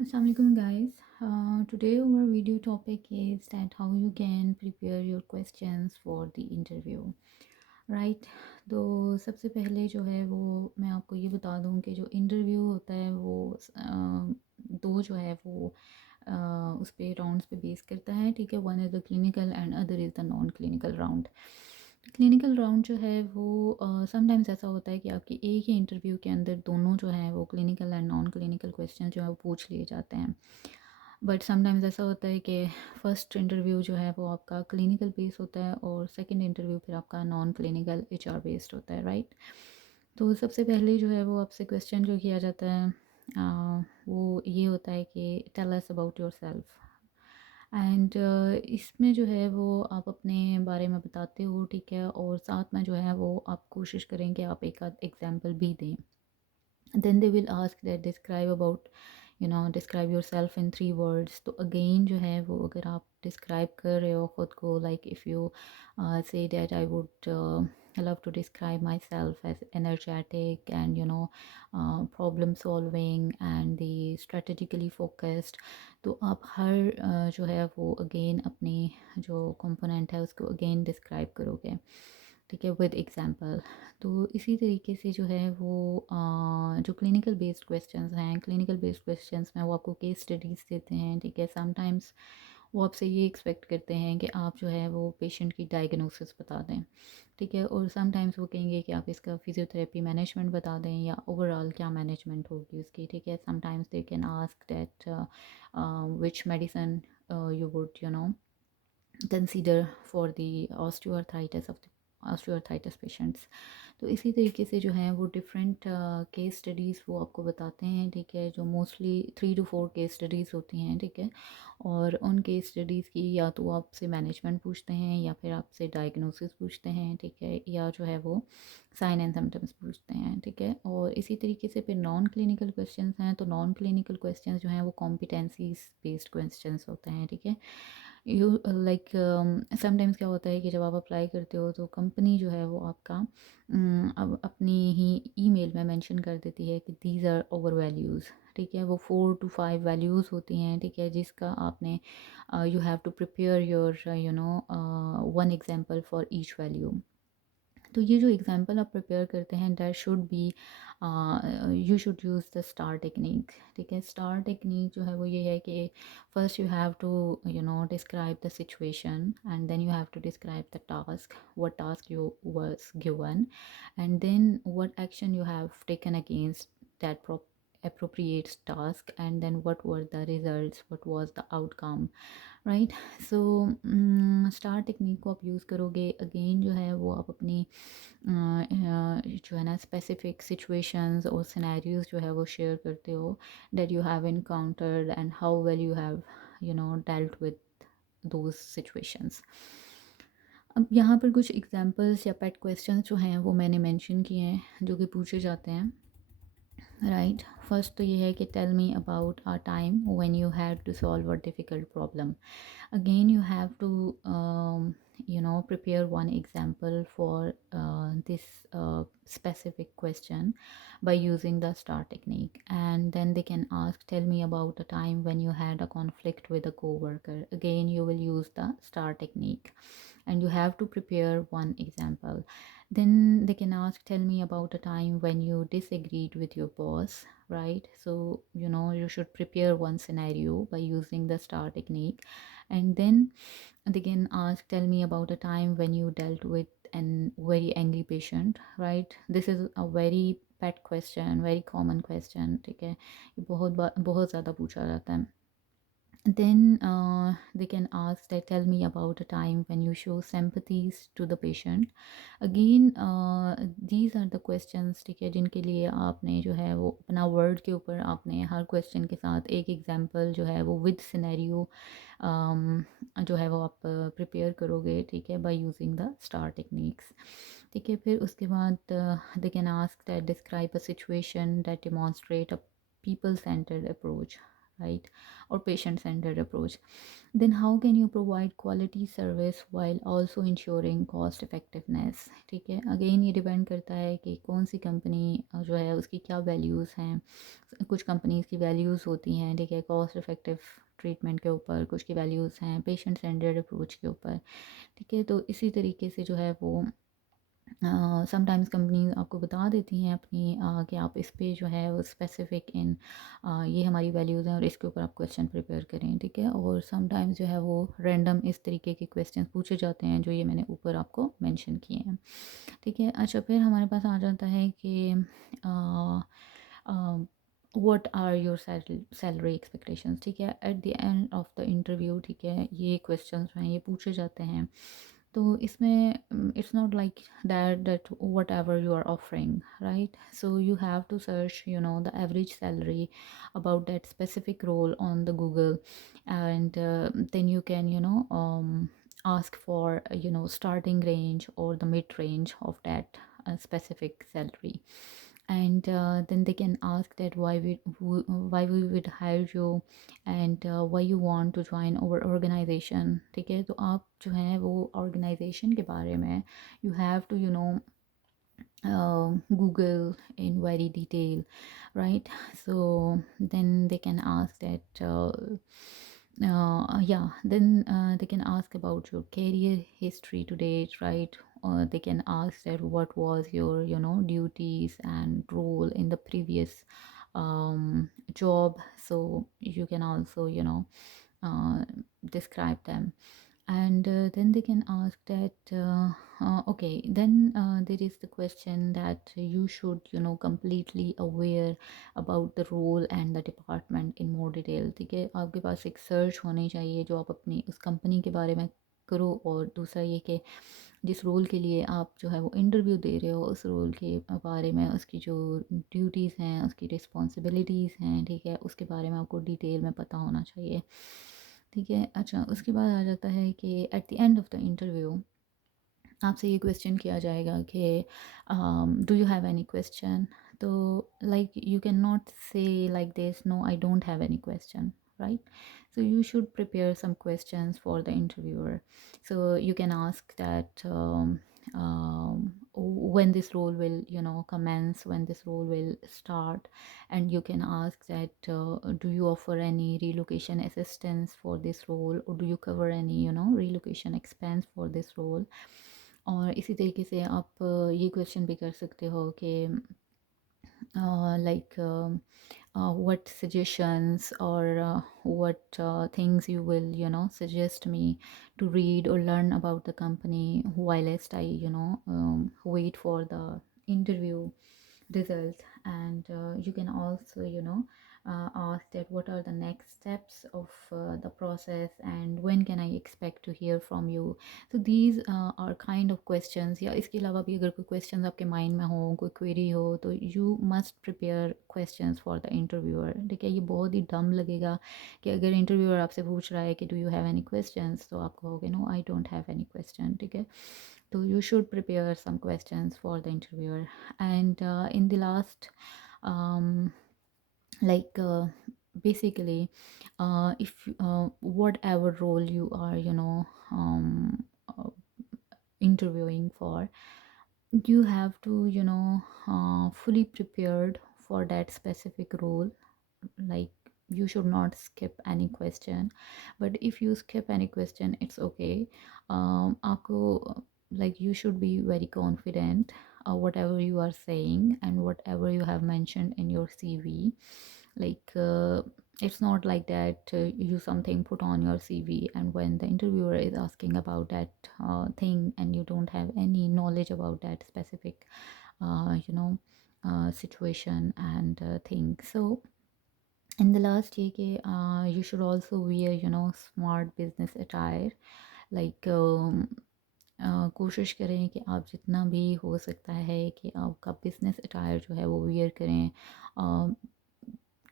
Assalamualaikum guys. Today our video topic is that how you can prepare your questions for the interview. Right? तो सबसे पहले जो है वो मैं आपको ये बता दूं कि जो इंटरव्यू होता है वो दो जो है वो उस पे राउंड्स पे बेस करता है। ठीक है, one is the clinical and other is the non clinical round. Clinical round जो है वो समटाइम्स ऐसा होता है कि आपकी एक ही इंटरव्यू के अंदर दोनों जो हैं वो clinical and non clinical question जो है वो पूछ लिए जाते हैं। बट समटाइम्स ऐसा होता है कि फ़र्स्ट इंटरव्यू जो है वो आपका क्लिनिकल बेस होता है और सेकंड इंटरव्यू फिर आपका नॉन क्लिनिकल एचआर बेस्ड होता है, राइट? तो सबसे पहले जो है वो आपसे क्वेश्चन जो किया जाता है वो ये होता है कि tell us about yourself. And इसमें जो है वो आप अपने बारे में बताते हो, ठीक है, और साथ में जो है वो आप कोशिश करें कि आप एक आध एग्जांपल भी दें। Then they will ask that describe about describe yourself in 3 words. तो अगेन जो है वो अगर आप डिस्क्राइब कर रहे हो ख़ुद को, like if you say that I would love to describe myself as energetic and problem solving and the strategically focused। तो आप हर जो है वो अगेन अपनी जो कंपोनेंट है उसको अगेन डिस्क्राइब करोगे, ठीक है, विद एग्जांपल। तो इसी तरीके से जो है वो जो क्लिनिकल बेस्ड क्वेश्चंस हैं, क्लिनिकल बेस्ड क्वेश्चंस में वो आपको केस स्टडीज़ देते हैं, ठीक है। समटाइम्स वो आपसे ये एक्सपेक्ट करते हैं कि आप जो है वो पेशेंट की डायग्नोसिस बता दें, ठीक है, और समटाइम्स वो कहेंगे कि आप इसका फिजियोथेरेपी मैनेजमेंट बता दें या ओवरऑल क्या मैनेजमेंट होगी उसकी, ठीक है। Sometimes they can ask that which medicine you would consider for the osteoarthritis patients. तो इसी तरीके से जो हैं वो डिफरेंट केस स्टडीज़ वो आपको बताते हैं, ठीक है, जो मोस्टली 3 to 4 केस स्टडीज़ होती हैं, ठीक है। और उन केस स्टडीज़ की या तो आपसे मैनेजमेंट पूछते हैं या फिर आपसे डायग्नोसिस पूछते हैं, ठीक है, या जो है वो साइन एंड सिम्टम्स पूछते हैं, ठीक है। और इसी तरीके से फिर नॉन क्लिनिकल क्वेश्चंस हैं। तो नॉन क्लिनिकल क्वेश्चंस जो हैं वो कॉम्पिटेंसीज बेस्ड क्वेश्चंस होते हैं, ठीक है। यू लाइक समटाइम्स क्या होता है कि जब आप अप्लाई करते हो तो कंपनी जो है वो आपका अब अपनी ही ईमेल में मेंशन कर देती है कि दीज आर ओवर वैल्यूज़, ठीक है। वो 4 to 5 वैल्यूज़ होती हैं, ठीक है, जिसका आपने you have to prepare your one example for each value. तो ये जो एग्जांपल आप प्रिपेयर करते हैं that should be you should use the star technique, ठीक है। स्टार टेक्निक जो है वो ये है कि first you have to describe the situation and then you have to describe the task, what task you was given, and then what action you have taken against that appropriate task, and then what were the results, what was the outcome, right. So star technique को आप use करोगे again जो है वो आप अपनी जो है ना स्पेसिफिक सिचुएशंस और सिनेरियोज जो है वो शेयर करते हो that you have encountered and how well you have dealt with those situations. अब यहाँ पर कुछ एग्जांपल्स या पेट क्वेश्चंस जो हैं वो मैंने मेंशन किए हैं जो कि पूछे जाते हैं, राइट। फर्स्ट तो ये है कि tell me about a time when you had to solve a difficult problem. Again you have to prepare one example for this specific question by using the star technique, and then they can ask, tell me about a time when you had a conflict with a coworker. Again you will use the star technique and you have to prepare one example. Then they can ask, tell me about a time when you disagreed with your boss, right? So you should prepare one scenario by using the star technique. And then they can ask, tell me about a time when you dealt with an very angry patient, right? This is a very pet question, very common question, ठीक है, ये बहुत ज़्यादा पूछा जाता है। Then they can ask that, tell me about a time when you show sympathies to the patient. Again these are the questions, ठीक है, जिनके लिए आपने जो है वो अपना वर्ड के ऊपर आपने हर क्वेश्चन के साथ एक एग्जांपल जो है वो विद सिनेरियो जो है वो आप प्रिपेयर करोगे, ठीक है, by using the star techniques, ठीक है। फिर उसके बाद they can ask that describe a situation that demonstrate a people centred approach, right? Or patient centered approach. Then how can you provide quality service while also ensuring cost effectiveness? ठीक है, again ये depend करता है कि कौन सी company जो है उसकी क्या वैल्यूज़ हैं. कुछ कंपनीज की वैल्यूज़ होती हैं, ठीक है, कॉस्ट इफ़ेक्टिव ट्रीटमेंट के ऊपर, कुछ की वैल्यूज़ हैं पेशेंट सेंटर्ड अप्रोच के ऊपर. ठीक है, तो इसी तरीके से जो है वो समटाइम्स कंपनीज आपको बता देती हैं अपनी कि आप इस पे जो है वो स्पेसिफिक इन ये हमारी वैल्यूज़ हैं और इसके ऊपर आप क्वेश्चन प्रिपेयर करें. ठीक है, और समटाइम्स जो है वो रैंडम इस तरीके के क्वेश्चन पूछे जाते हैं जो ये मैंने ऊपर आपको मेंशन किए हैं. ठीक है, अच्छा फिर हमारे पास आ जाता है कि what are your salary expectations. ठीक है, at the end of the interview, ठीक है, ये क्वेश्चंस हैं ये पूछे जाते हैं. तो इसमें it's not like that whatever you are offering, right? So you have to search, you know, the average salary about that specific role on the Google, and then you can, you know, ask for, you know, starting range or the mid range of that specific salary. And then they can ask that why we would hire you, and why you want to join our organization. ठीक है, तो आप जो है वो organization के बारे में you have to, you know, Google in very detail, right? So then they can ask that yeah, then they can ask about your career history to date, right? Or they can ask that what was your, you know, duties and role in the previous job. So you can also, you know, uh, describe them. And then they can ask that okay, then there is the question that you should, you know, completely aware about the role and the department in more detail. ठीक है, आपके पास एक search होनी चाहिए जो आप अपनी उस कंपनी के बारे में करो, और दूसरा ये कि जिस रोल के लिए आप जो है वो इंटरव्यू दे रहे हो उस रोल के बारे में, उसकी जो ड्यूटीज़ हैं, उसकी रिस्पॉन्सिबिलिटीज़ हैं, ठीक है, उसके बारे में आपको डिटेल में पता होना चाहिए. ठीक है, अच्छा उसके बाद आ जाता है कि at the end of the interview आपसे ये क्वेश्चन किया जाएगा कि do you have any question. तो like you can not say like this, no I don't have any question, right? So you should prepare some questions for the interviewer. So you can ask that when this role will, you know, commence, when this role will start, and you can ask that do you offer any relocation assistance for this role, or do you cover any, you know, relocation expense for this role. और इसी तरीके से आप ये question भी कर सकते हो कि like what suggestions or what things you will, you know, suggest me to read or learn about the company whilst I, you know, wait for the interview results. And you can also, you know, ask that what are the next steps of the process, and when can I expect to hear from you. So these are kind of questions. या इसके अलावा भी अगर कोई questions आपके mind में हो, कोई query हो, तो you must prepare questions for the interviewer. ठीक है, ये बहुत ही dumb लगेगा कि अगर interviewer आपसे पूछ रहा है कि do you have any questions, तो आप कहोगे no I don't have any question. ठीक है, so you should prepare some questions for the interviewer. And in the last like basically if whatever role you are, you know, uh, interviewing for, you have to, you know, fully prepared for that specific role. Like you should not skip any question, but if you skip any question it's okay. आपको like you should be very confident whatever you are saying and whatever you have mentioned in your CV. Like it's not like that you something put on your CV, and when the interviewer is asking about that thing and you don't have any knowledge about that specific you know situation and thing. So in the last year you should also wear, you know, smart business attire. Like कोशिश करें कि आप जितना भी हो सकता है कि आपका बिजनेस अटायर जो है वो वियर करें.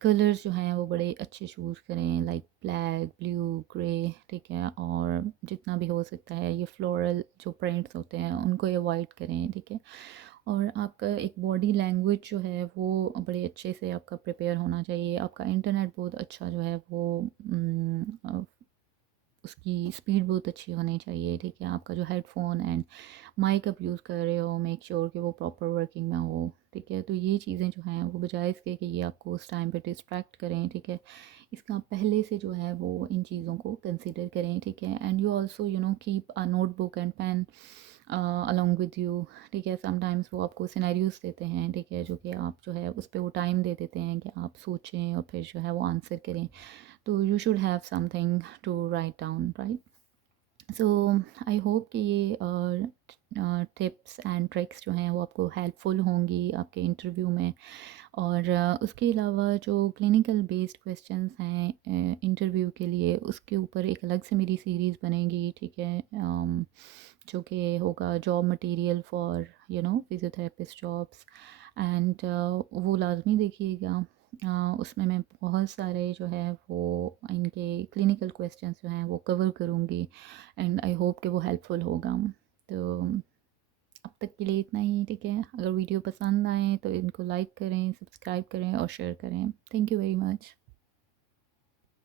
कलर्स जो हैं वो बड़े अच्छे चूज़ करें, लाइक ब्लैक, ब्लू, ग्रे. ठीक है, और जितना भी हो सकता है ये फ्लोरल जो प्रिंट्स होते हैं उनको अवॉइड करें. ठीक है, और आपका एक बॉडी लैंग्वेज जो है वो बड़े अच्छे से आपका प्रिपेयर होना चाहिए। आपका इंटरनेट बहुत अच्छा जो है वो उसकी स्पीड बहुत अच्छी होनी चाहिए, ठीक है। आपका जो हेडफोन एंड माइक आप यूज़ कर रहे हो, मेक श्योर कि वो प्रॉपर वर्किंग में हो, ठीक है। तो ये चीज़ें जो हैं वो बजाय इसके कि ये आपको उस टाइम पे डिस्ट्रैक्ट करें, ठीक है, इसका पहले से जो है वो इन चीज़ों को कंसिडर करें, ठीक है। And you also keep a notebook and pen along with you, ठीक है। समटाइम्स वो आपको सिनेरियोज देते हैं, ठीक है, जो कि आप जो है उस पर वो टाइम दे देते हैं कि आप सोचें और फिर जो है वो आंसर करें। तो you should have something to write down, right. So I hope कि ये टिप्स एंड ट्रिक्स जो हैं वो आपको हेल्पफुल होंगी आपके इंटरव्यू में। और उसके अलावा जो क्लिनिकल बेस्ड क्वेश्चंस हैं इंटरव्यू के लिए, उसके ऊपर एक अलग से मेरी सीरीज़ बनेगी, ठीक है, जो कि होगा job material for physiotherapist jobs. And वो लाजमी देखिएगा। उसमें मैं बहुत सारे जो है वो इनके क्लिनिकल क्वेश्चंस जो हैं वो कवर करूँगी एंड आई होप कि वो हेल्पफुल होगा। तो अब तक के लिए इतना ही, ठीक है। अगर वीडियो पसंद आए तो इनको लाइक करें, सब्सक्राइब करें और शेयर करें। Thank you very much.